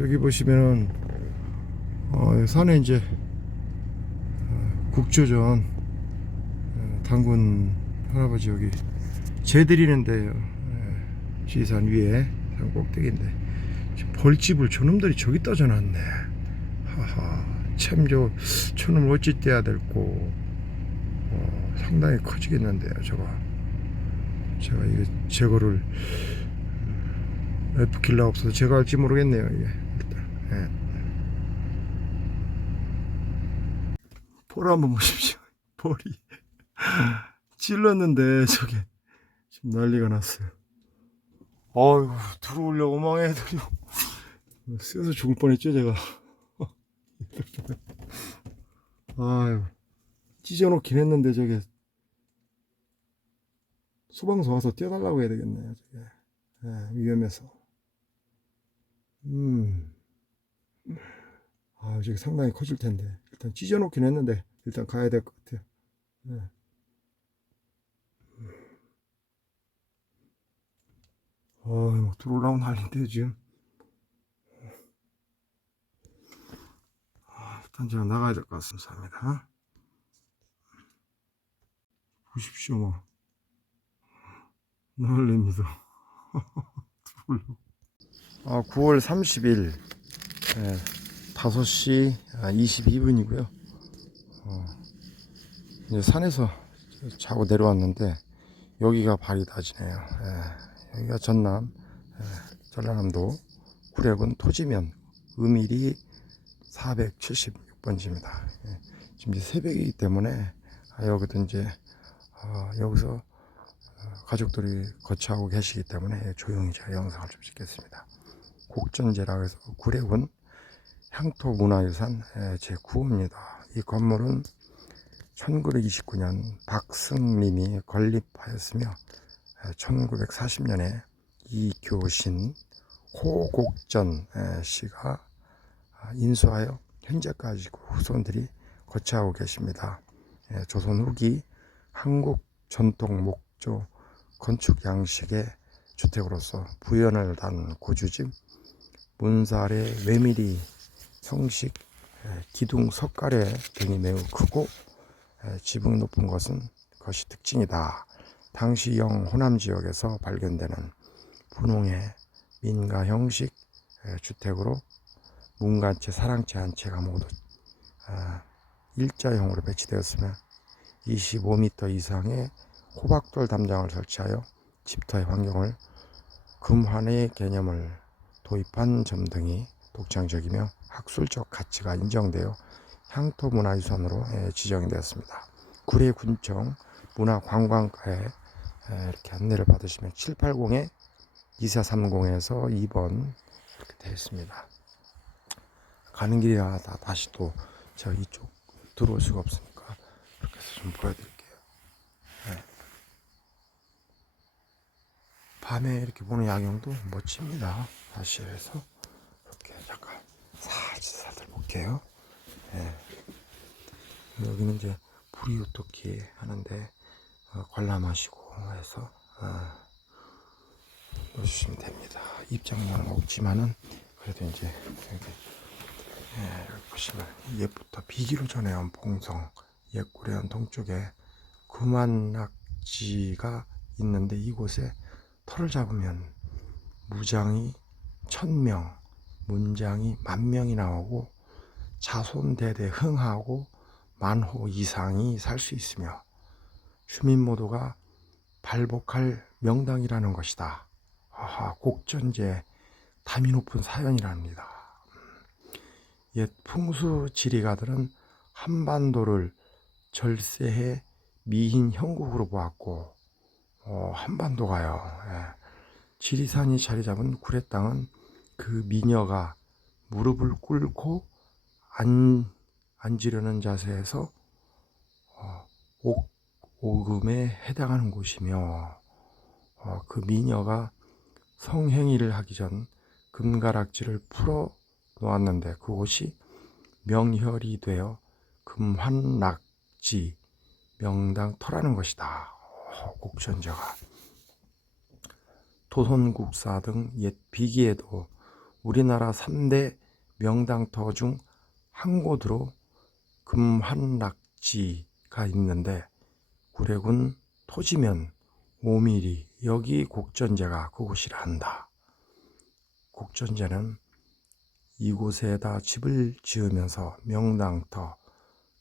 저기 보시면은 어, 산에 이제 어, 국조전 어, 당군 할아버지 여기 재 드리는데요. 예, 지산 위에 산 꼭대기인데 벌집을 저놈들이 저기 떠져놨네. 하하 참저 저놈 어찌 떼야 될고 어, 상당히 커지겠는데요 저거. 제가 이게 제거를 F 킬러 없어서 제거할지 모르겠네요 이게. 볼 한번 보십시오. 볼이 찔렀는데 저게 지금 난리가 났어요. 아유 들어오려고 망해들이 쓰여서 죽을 뻔했죠 제가. 아유 찢어놓긴 했는데 저게 소방서 와서 떼어달라고 해야 되겠네요 저게. 예, 위험해서. 음. 아, 저기 상당히 커질 텐데. 일단 찢어놓긴 했는데, 일단 가야 될 것 같아요. 네. 아, 뭐 들어올라면 난리인데, 지금. 아, 일단 제가 나가야 될 것 같습니다. 보십시오, 뭐. 난리입니다. 아, 9월 30일 예, 5시 22분이고요. 어, 이제 산에서 자고 내려왔는데 여기가 발이 다지네요. 예, 여기가 전남 예, 전라남도 구례군 토지면 음일이 476번지입니다. 예, 지금 이제 새벽이기 때문에 아, 여기도 이제 어, 여기서 어, 가족들이 거처하고 계시기 때문에 조용히 제가 영상을 좀 찍겠습니다. 곡전제라고 해서 구례군 향토문화유산 제9호입니다. 이 건물은 1929년 박승림이 건립하였으며 1940년에 이교신 호곡전 씨가 인수하여 현재까지 그 후손들이 거처하고 계십니다. 예, 조선 후기 한국 전통 목조 건축 양식의 주택으로서 부연을 단 고주집 문살의 외미리 에, 기둥 석가래 등이 매우 크고 에, 지붕 높은 것은 것이 특징이다. 당시 영 호남 지역에서 발견되는 분홍의 민가 형식 에, 주택으로 문간채, 사랑채 한 채가 모두 아, 일자형으로 배치되었으며 25m 이상의 호박돌 담장을 설치하여 집터의 환경을 금환의 개념을 도입한 점 등이 독창적이며 학술적 가치가 인정되어 향토 문화유산으로 예, 지정이 되었습니다. 구례 군청 문화관광과에 예, 이렇게 안내를 받으시면 780에 2430에서 2번 이렇게 되어 있습니다. 가는 길이라 다 다시 또 제가 이쪽 들어올 수가 없으니까 이렇게 해서 좀 보여드릴게요. 네. 밤에 이렇게 보는 야경도 멋집니다. 다시 해서 볼게요. 예. 여기는 이제 불이 어떻게 하는데 어, 관람하시고 해서 어, 넣어주시면 됩니다. 입장료는 없지만은 그래도 이제 여기 예, 여기 보시면 옛부터 비기로 전해온 봉성 옛구례현 동쪽에 금환낙지가 있는데 이곳에 털을 잡으면 무장이 천명, 문장이 만명이 나오고 자손대대 흥하고 만호 이상이 살 수 있으며 주민 모두가 발복할 명당이라는 것이다. 아하, 곡전제 담이 높은 사연이랍니다. 옛 풍수 지리가들은 한반도를 절세해 미인 형국으로 보았고 어, 한반도가요. 예. 지리산이 자리 잡은 구례 땅은 그 미녀가 무릎을 꿇고 안, 앉으려는 자세에서 어, 옥, 오금에 해당하는 곳이며 어, 그 미녀가 성행위를 하기 전 금가락지를 풀어 놓았는데 그곳이 명혈이 되어 금환낙지 명당 터라는 것이다. 어, 곡천자가 토손국사 등 옛 비기에도 우리나라 3대 명당터 중 한 곳으로 금환락지가 있는데 구례군 토지면 5mm 여기 곡전제가 그곳이라 한다. 곡전제는 이곳에다 집을 지으면서 명당터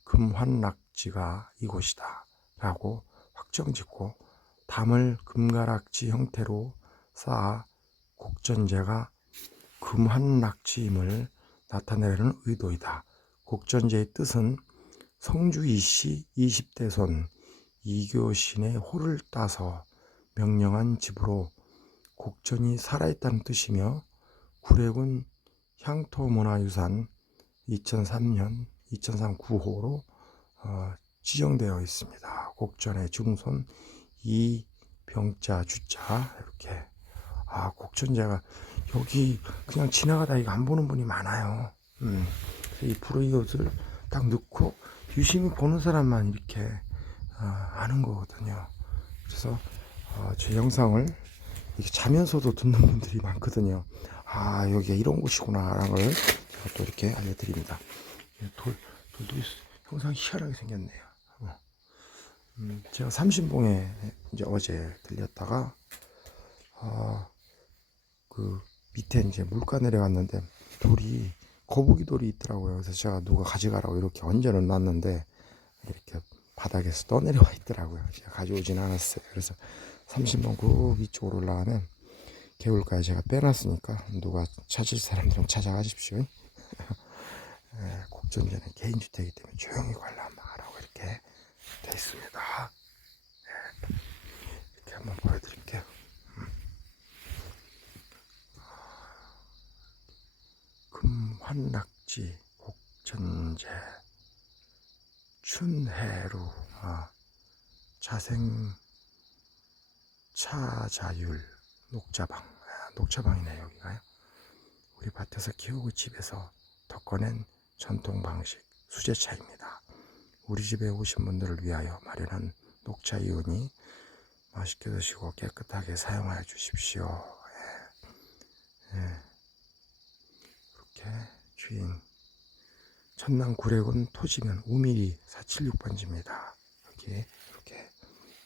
금환락지가 이곳이다 라고 확정짓고 담을 금가락지 형태로 쌓아 곡전제가 금환락지임을 나타내려는 의도이다. 곡전제의 뜻은 성주 이씨 20대 손 이교신의 호를 따서 명령한 집으로 곡전이 살아있다는 뜻이며 구례군 향토문화유산 2003년 2003 9호로 어, 지정되어 있습니다. 곡전의 중손 이 병자 주자 이렇게 아 곡전제가 여기 그냥 지나가다 이거 안 보는 분이 많아요. 음, 그래서 이 불의옷을 딱 넣고 유심히 보는 사람만 이렇게 어, 아는 거거든요. 그래서 어, 제 영상을 이렇게 자면서도 듣는 분들이 많거든요. 아 여기가 이런 곳이구나라는 걸 제가 또 이렇게 알려드립니다. 예, 돌 돌도 있, 형상 희한하게 생겼네요. 어. 음, 제가 삼신봉에 이제 어제 들렸다가 아, 그 밑에 이제 물가 내려갔는데 돌이 거북이 돌이 있더라고요. 그래서 제가 누가 가져가라고 이렇게 얹어 놨는데 이렇게 바닥에서 떠내려와 있더라고요. 제가 가져오진 않았어요. 그래서 삼신봉 그 위쪽으로 올라가면 개울가에 제가 빼놨으니까 누가 찾을 사람들은 찾아가십시오. 예, 곡전제는 개인주택이기 때문에 조용히 관람하라고 이렇게 돼 있습니다. 예, 이렇게 한번 보여드릴게요. 금 환락지 곡전제 춘해루 아, 자생 차자율 녹차방 아, 녹차방이네 여기가요 우리 밭에서 키우고 집에서 덮어낸 전통 방식 수제차입니다 우리 집에 오신 분들을 위하여 마련한 녹차 이온이 맛있게 드시고 깨끗하게 사용하여 주십시오 예. 예. 이렇게 주인 천남 구례군 토지면 우미리 476번지입니다. 여기 이렇게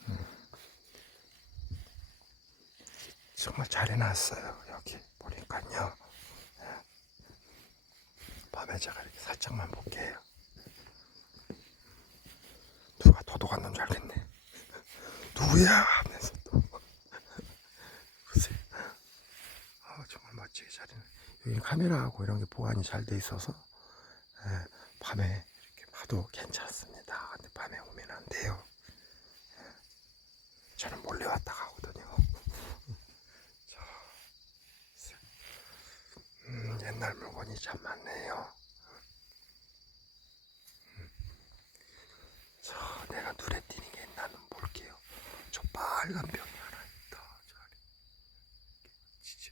음. 정말 잘 해놨어요. 여기 보니까요. 예. 밤에 제가 이렇게 살짝만 볼게요. 누가 도둑 왔는 줄 알겠네. 누구야? 하면서 또 보세요. 아, 정말 멋지게 잘 해놨. 카메라하고 이런 게 보안이 잘 돼 있어서 예, 밤에 이렇게 봐도 괜찮습니다. 근데 밤에 오면 안 돼요. 예, 저는 몰래 왔다 가거든요. 자, 음, 옛날 물건이 참 많네요. 음. 자, 내가 눈에 띄는 게 있나 는 볼게요. 저 빨간 병이 하나 있다. 저 안에. 진짜.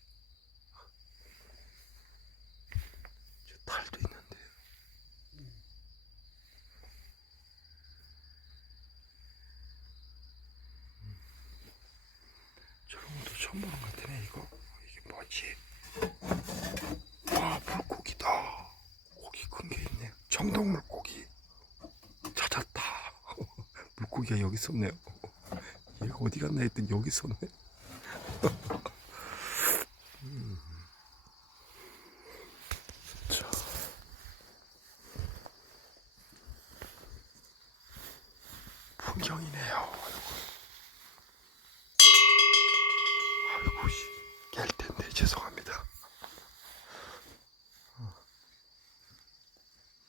저 탈도 있는데요. 저런 것도 처음 보는 것 같네 이거 이게 뭐지? 와 물고기다. 고기 큰 게 있네. 정동 물고기 찾았다. 물고기가 여기 있었네요. 얘가 어디 갔나 했더니 여기 있었네. 음. 자. 풍경이네요. 아이고 씨, 깰 텐데 죄송합니다.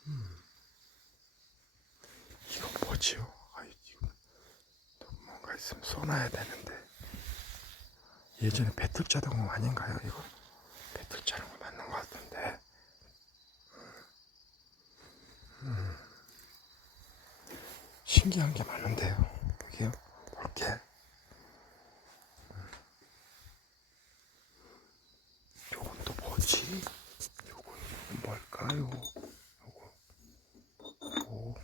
음. 이건 뭐지요? 아이 이거 또 뭔가 있으면 써놔야 되는데 예전에 배틀 자동공 아닌가요? 이거 배틀 자동공 맞는 것 같은데. 음. 신기한 게 많은데요. 여기요. 볼게. 요건 또 뭐지? 요건 뭘까요? 요거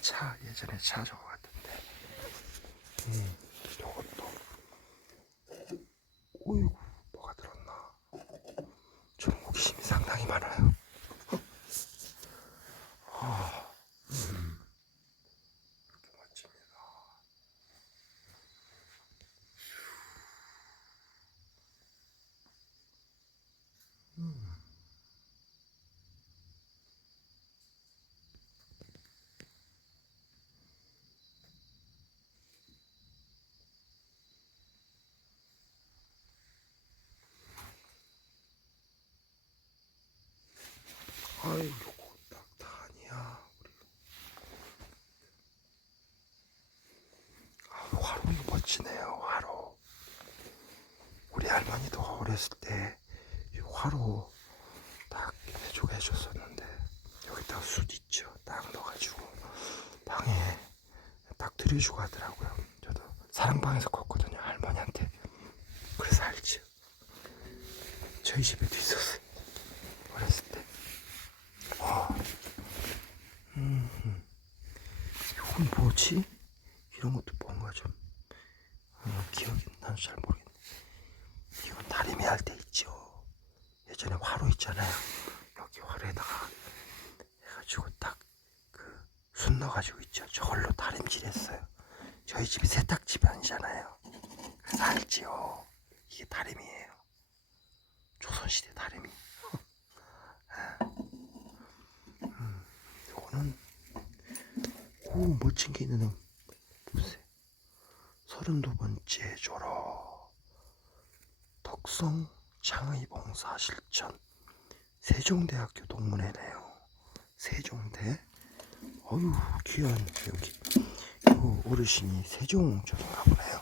차 예전에 차 저거. 음, 요것도. 오이구 뭐가 들었나? 전국이 아유 요거 딱다 아니야. 우리. 아 화로 이거 멋지네요 화로. 우리 할머니도 어렸을 때 이 화로 딱 해주고 해줬었는데 여기다가 숯 있죠. 딱 넣어가지고 방에 딱 들여주고 하더라고요. 저도 사랑방에서 컸거든요 할머니한테. 그래서 알죠 저희 집에도 있었어요 어렸을 때 와. 음. 이건 뭐지? 이런 것도 뭔가 좀 어, 기억이 나는 잘 모르겠네. 이건 다리미 할 때 있죠. 예전에 화로 있잖아요. 여기 화로에다가 해가지고 딱 그 순 넣어가지고 있죠. 저걸로 다림질 했어요. 저희 집이 세탁집 아니잖아요. 그래서 알지요. 이게 다림이에요. 조선시대 다림이. 이거는 오 멋진 게 있는 보세요. 서른두 번째 졸업 덕성 장의 봉사 실천 세종대학교 동문회네요. 세종대 어유 귀한 여기 요 어르신이 세종 쪽인가 보네요.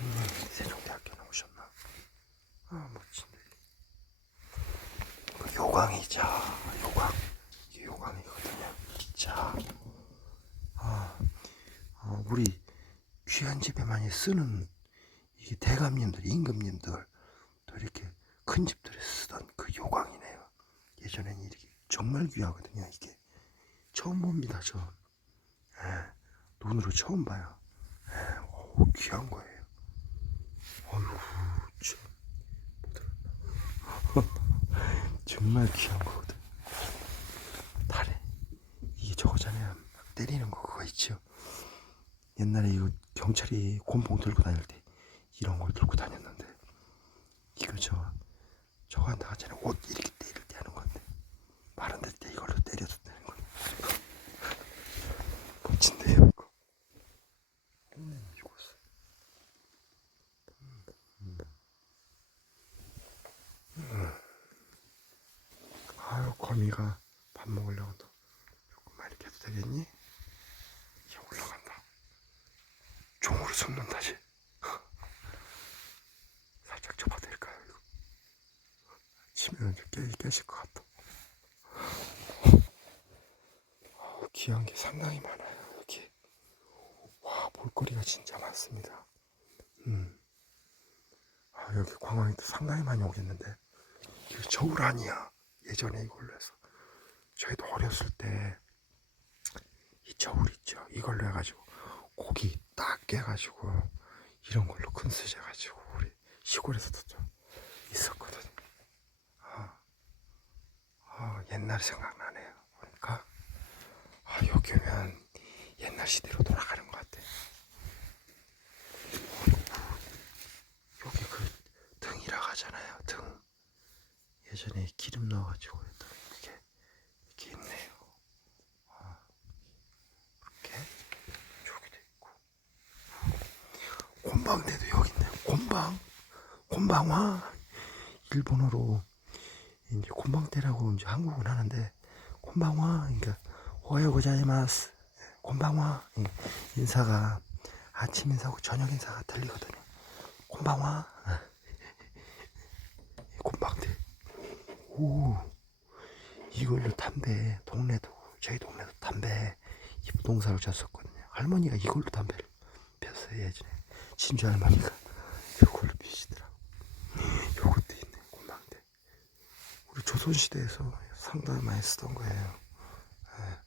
음, 세종대학교 나오셨나? 아 멋진데. 그 요강이자 요강 요강이거든요. 자, 우리 귀한 집에 많이 쓰는 이게 대감님들, 임금님들 또 이렇게 큰 집들에 쓰던 그 요강이네요. 예전엔 이렇게 정말 귀하거든요. 이게 처음 봅니다. 저 예, 눈으로 처음 봐요. 예, 오, 귀한 거예요. 어휴, 참. 정말 귀한 거거든. 달에 이게 저거잖아요. 막 때리는 거 그거 있죠. 옛날에 이거 경찰이 곤봉 들고 다닐 때 이런 걸 들고 다녔는데 이거 저 저거 한다 하잖아요. 옷 이렇게 때릴 때 하는 건데 마른 때 이걸로 때려도 되는 거. 멋진데요 이거. 음, 죽었어. 아유 거미가 밥 먹으려고 또 조금만 이렇게 해도 되겠니? 이게 올라간다 종으로 숨는다 지 살짝 접어도 될까요? 이거? 치면 좀 깨, 깨실 것 어, 귀한 게 상당히 많아요 여기 와 볼거리가 진짜 많습니다. 음. 아, 여기 관광객도 상당히 많이 오겠는데. 이거 저울 아니야 예전에 이걸로 해서. 저희도 어렸을 때 이 저울 있죠? 이걸로 해가지고 고기 딱 깨가지고 이런 걸로 큰 수제 가지고 우리 시골에서도 좀 있었거든 아, 아 옛날 생각나네요. 그러니까. 아 여기 오면 옛날 시대로 돌아가는 것 같아 여기 그 등이라고 하잖아요 등. 예전에 기름 넣어가지고 했던 그게 이렇게 있네요. 아, 이렇게 저기도 있고 곤방대도 여기 있네요. 곤방, 곤방화 일본어로 이제 곤방대라고 이제 한국은 하는데 곤방화 그러니까 오하요 고자이마스 곤방화 예, 인사가 아침 인사하고 저녁 인사가 틀리거든요. 곤방화 곤방대 오, 이걸로 담배, 동네도, 저희 동네도 담배, 이 부동산을 쳤었거든요. 할머니가 이걸로 담배를 폈어요, 예전에. 진주 할머니가 이걸로 피시더라고. 요것도 있네, 고망대. 우리 조선시대에서 상당히 많이 쓰던 거예요. 예.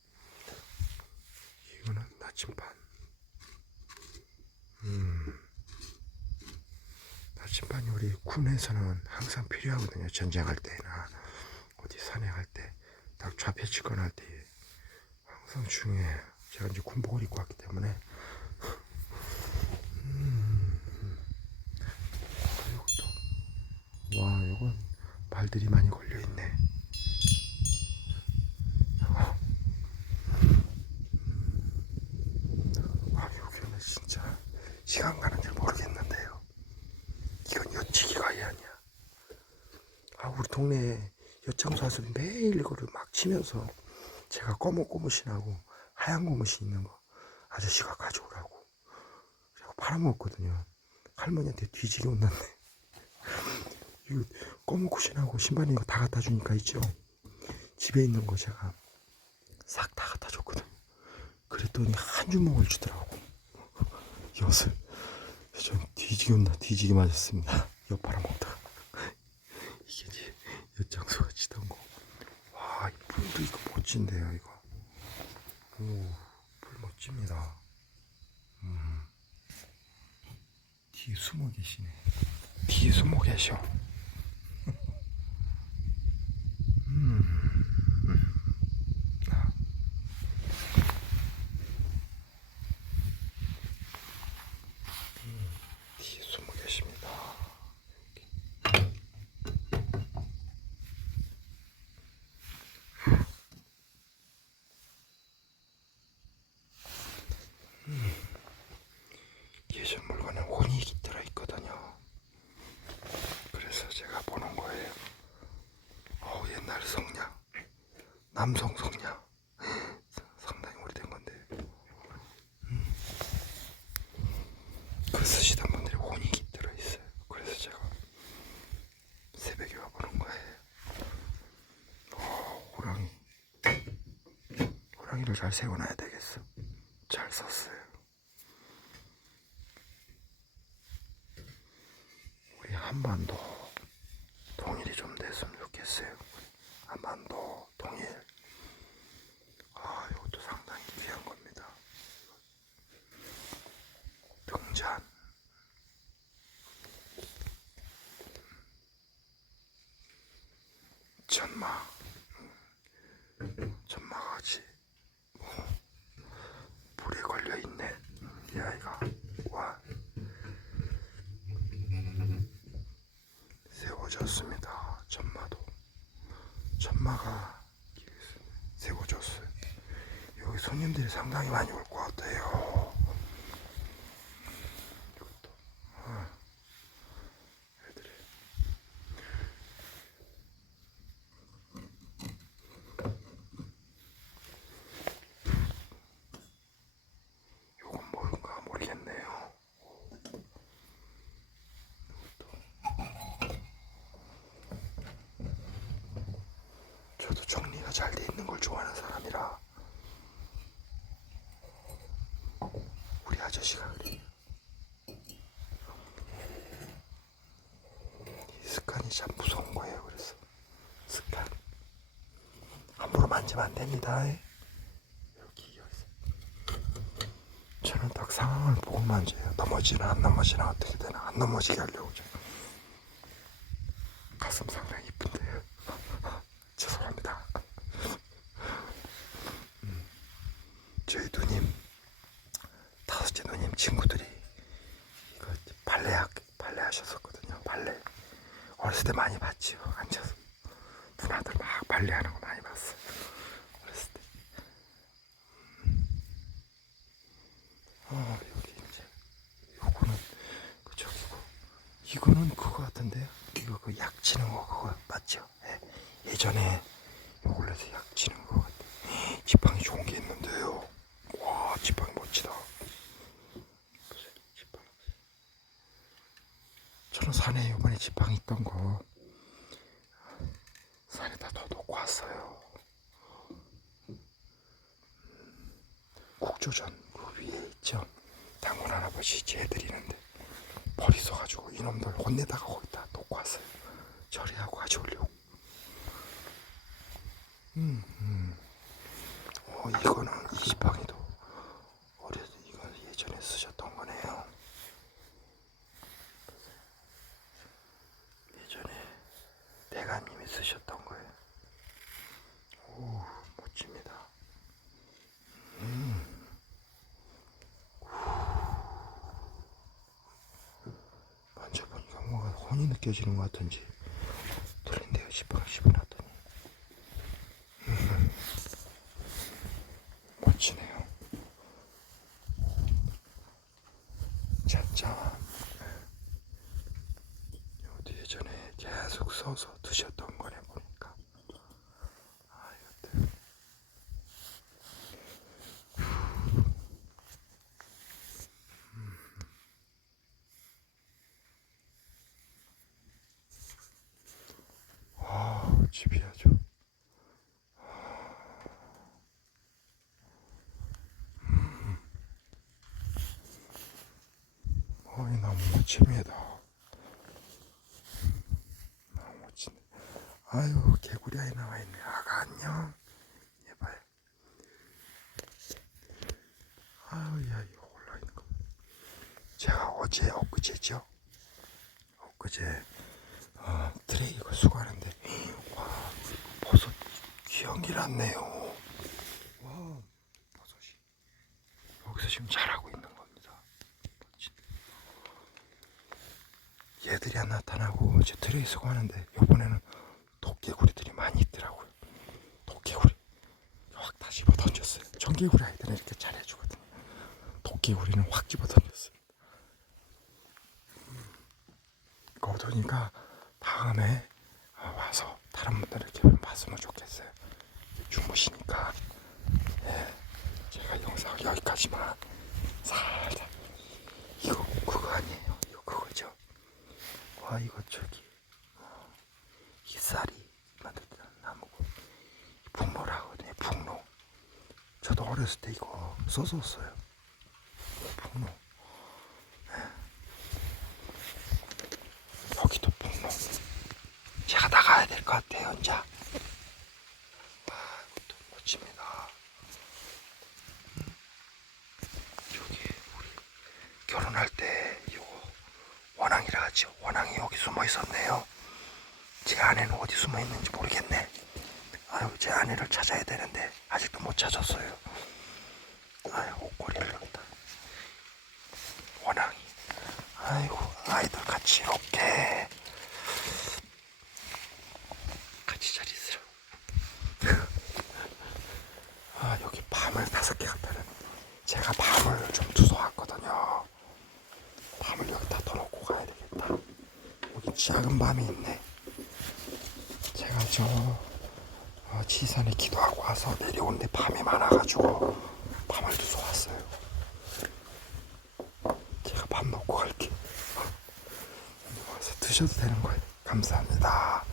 이거는 나침반. 음. 나침반이 우리 군에서는 항상 필요하거든요. 전쟁할 때나 어디 산에 갈 때 딱 좌표 직관할 때 항상 중요해요. 제가 이제 군복을 입고 왔기 때문에 음. 아, 이것도 와 이건 말들이 많이 걸려 있네. 아 여기는 진짜 시간 가는 줄 모르겠는데요. 이건 여치기가 아니야. 아 우리 동네에 와서 매일 이거를 막 치면서 제가 검은 고무신하고 하얀 고무신 있는 거 아저씨가 가져오라고 그래고 팔아먹었거든요. 할머니한테 뒤지게 혼났네. 검은 고무신하고 신발인 거 다 갖다 주니까 있죠. 집에 있는 거 제가 싹 다 갖다 줬거든. 그랬더니 한 주먹을 주더라고. 그래서 전 뒤지게 혼나 뒤지게 맞았습니다. 엿 팔아먹다가. 이게 이제 엿장수가 치던 거. 와, 이 불도 이거 멋진데요, 이거. 오, 불 멋집니다. 음. 뒤에 숨어 계시네. 뒤에 숨어 계셔. 뒤에 숨어 계십니다. 음. 예전 물건에 혼이 들어있거든요. 그래서 제가 보는 거예요. 어우, 옛날 성냥. 남성 성냥. 상당히 오래된 건데. 그 쓰시던 분들이 혼이 들어있어요. 그래서 제가 새벽에 와보는 거예요. 어, 호랑이. 호랑이를 잘 세워놔야 되겠어. 잘 썼어요. 우리 한반도 통일이 좀 됐으면 좋겠어요. 한반도 통일. 아, 이것도 상당히 귀한 겁니다. 등잔. 천마. 천마같이 뭐 불에 걸려 있네. 이 아이가 와 세워졌습니다. 천마도 천마가 세워졌어요. 여기 손님들이 상당히 많이 올 것 같아요. 이것도 아, 애들이 요건 뭔가 모르겠네요. 저도 정리가 잘 돼 있는 걸 좋아하는 사람이라 우리 아저씨가 그래요. 이 습관이 참 무서운 거예요. 그래서 습관 함부로 만지면 안 됩니다. 여기 여기 저는 딱 상황을 보고 만져요. 넘어지나 안 넘어지나 어떻게 되나 안 넘어지게 하려고 제가 가슴 상당히 이쁜데요. 죄송합니다. 음, 저희 누님 다섯째 누님 친구들이 이거 발레 학 발레 하셨었거든요. 발레 어렸을 때 많이 봤지요. 앉아서 누나들 막 발레 하는 거 많이 봤어요. 어렸을 때. 아 여기 이제 요거는 그 저기고 이거는 그거 같은데요 이거 그 약 치는 거 그거 맞죠? 예. 예전에 요걸로 해서 약 치는 거 같아 지팡이 좋은 게 있는데요 와 지팡이 멋지다 보세요 지팡이 저는 산에 요번에 지팡이 있던 거 산에다 더 놓고 왔어요 국조전 그 위에 있죠. 당군 할아버지 재해드리는데 벌이 있어가지고 이놈들 혼내다가 거기다 놓고 왔어요. 처리하고 가져오려고. 음, 음. 어, 이거는 이 지팡이도 어려 이건 예전에 쓰셨던 거네요. 예전에 대가님이 쓰셨던 거예요. 오, 멋집니다. 만져보니까 뭔가 혼이 느껴지는 것 같은지 들린대요. 지팡이 씹어놨더니. 음. 멋지네요. 짠짠. 이것도 예전에 계속 써서 드셨던 거네 보니까 너무 멋지네. 아유 개구리 아이 나와 있네. 아가 안녕. 얘 봐요. 아유 야 이거 올라 있는 거. 제가 어제 엊그제죠. 엊그제 어, 트레이거 수거하는데 와 버섯 귀형이 났네요. 와 버섯이 여기서 지금 자라고 있는 겁니다. 멋진. 얘들이 안 나타나고 제 트레이 수거하는데 이번에는 도깨구리들이 많이 있더라고요. 도깨구리 확다 집어 던졌어요. 전개구리 아이들은 이렇게 잘해주거든요. 도깨구리는 확 집어 던졌어요. 거두니까 다음에 어, 와서 다른 분들에게 봤으면 좋겠어요. 주무시니까 예, 제가 영상 여기까지만 살짝 이거 그거 아니에요. 이거 그거죠. 와 이거 저기 어, 이 쌀이 만들던 나무고 북로라고 하거든요. 북로. 저도 어렸을 때 이거 썼었어요. 북로. 여기도 북로. 제가 나가야 될 것 같아요, 혼자. 와, 이것도 멋집니다. 음. 저기 우리 결혼할 때 이거 원앙이라 하죠. 원앙이 여기 숨어 있었네요. 제 아내는 어디 숨어 있는지 모르겠네. 아유, 제 아내를 찾아야 되는데 아직도 못 찾았어요. 아유, 옷걸이를 여기다. 원앙이. 아이고, 아이들 같이 이렇게 같이 잘 있으라고. 아, 여기 밤을 다섯 개 갖다 놨네. 제가 밤을 좀 주워왔거든요. 밤을 여기다 더 놓고 가야 되겠다. 여기 작은 밤이 있네. 제가 저 어, 지산에 기도하고 와서 내려오는데 밤이 많아가지고 밤을 주워왔어요. 제가 밥 먹고 갈게. 와서 드셔도 되는 거예요. 감사합니다.